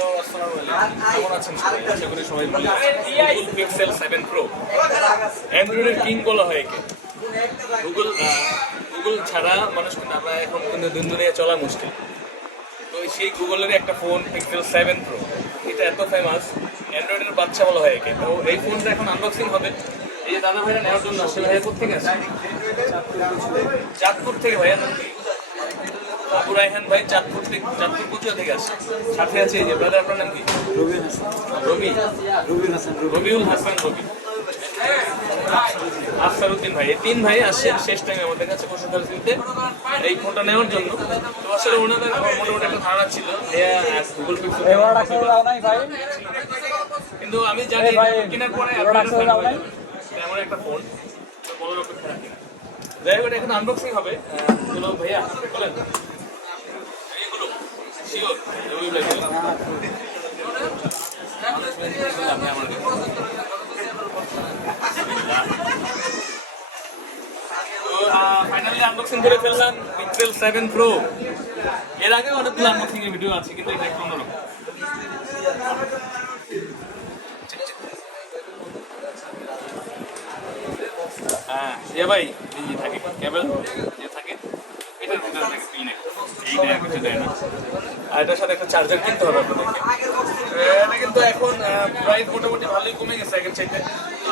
Hello, আসসালামু আলাইকুম। কেমন আছেন সবাই? আশা করি সবাই ভালো আছেন। গুগল পিক্সেল 7 প্রো অ্যান্ড্রয়েডের কিং বলা হয় একে। গুগল ছাড়া মানুষ কিন্তু আমরা এখন কিন্তু দিন দুনিয়া চলা মুশকিল। তো সেই গুগলের একটা ফোন পিক্সেল 7 প্রো, এটা এত ফেমাস, অ্যান্ড্রয়েডের বাচ্চা বলা হয় একে। তো এই ফোনটা এখন আনবক্সিং হবে। এই যে দাদা ভাইরা নেওয়ার জন্য আসছে। ভাইয়া কোথেকে আসছে? চাঁদপুর থেকে। ভাইয়া আবু রায়হান ভাই চাঁদপুর কুচিয়া থেকে আসছে। সাথে আছে এই যে ব্রাদার, আপনার নাম কি? রবিউল হাসান রবি। আফসারউদ্দিন ভাই, এই তিন ভাই আসছে শেষ টাইমে আমাদের কাছে বসুন্ধরা এই ফোনটা নেওয়ার জন্য। তো আসলে ওনাদের মোটামুটি একটা ধারণা ছিল গুগল পিক্সেল, কিন্তু আমি জানি কেনার পরে এমন একটা ফোন বড় অপেক্ষা রাখি না। যাই হোক, এখন আনবক্সিং হবে। ভাইয়া বলেন এইগুলো শিওর ফাইনালি আনবক্সিং করে ফেললাম পিক্সেল 7 প্রো। এর আগে অনেকগুলো আনবক্সিং এর ভিডিও আছে, কিন্তু এটা একটু অন্যরকম। হ্যাঁ ভাই, এই যে থাকে কেবল, যে থাকে এটার ভিতরে থাকে পিন, এইটা কিছু দেয় না। আর এটার সাথে একটা চার্জার কিনতে হবে আপনাদেরকে। এটা কিন্তু এখন প্রাইস মোটামুটি ভালোই কমে গেছে আগের চাইতে।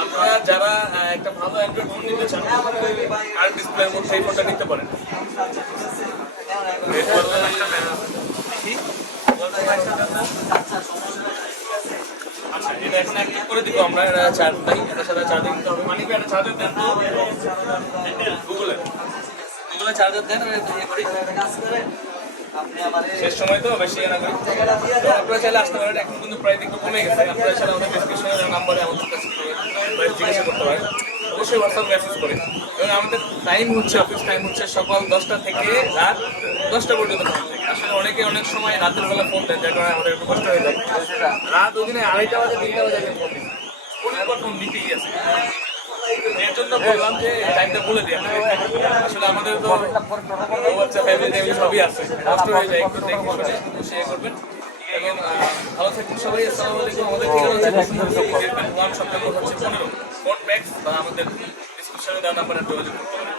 আপনারা যারা একটা ভালো অ্যান্ড্রয়েড ফোন নিতে চান আর ডিসপ্লের মধ্যে এই ফোনটা নিতে পারেন। আচ্ছা, এটা এখন অ্যাক্টিভ করে দিব আমরা। চার্জ নাই, এটার সাথে চার্জিং দিতে হবে। মানে একটা চার্জার দেন তো, গুগলে চার্জার দেন। শেষ সময় তো বেশি না করি। তো আপনারা চাইলে আসতে পারেন। এখন কিন্তু প্রাইস একটু কমে গেছে। আপনারা চাইলে আমাদের ডিসক্রিপশনের নাম্বারে আমাদের কাছে প্রাইস জিজ্ঞাসা করতে পারেন। অবশ্যই হোয়াটসঅ্যাপ মেসেজ করে। এবং আমাদের টাইম হচ্ছে, অফিস টাইম হচ্ছে সকাল 10টা থেকে রাত 10টা পর্যন্ত টাইম থাকে। আসলে অনেকে অনেক সময় রাতের বেলা ফোন দেন, যার কারণে আমাদের একটু কষ্ট হয়ে যায়। রাত ওই দিনে 2:30 বাজে 3টা বাজে ফোন দিন, ফোনের পর ফোন দিতেই আছে। এর জন্য বললাম যে টাইমটা বলে দিই। আসলে আমাদের তো বাচ্চা ফ্যামিলি সবই আছে, কষ্ট হয়ে যায়। একটু দেখে শুনে শেয়ার করবেন এবং ভালো থাকবেন সবাই। আসসালামু আলাইকুম। আমাদের ঠিকানা হচ্ছে ওয়ান শপ নম্বর হচ্ছে 15 কোড ম্যাক্স, বা আমাদের ডিসক্রিপশনে দেওয়া নাম্বারে যোগাযোগ করতে পারেন।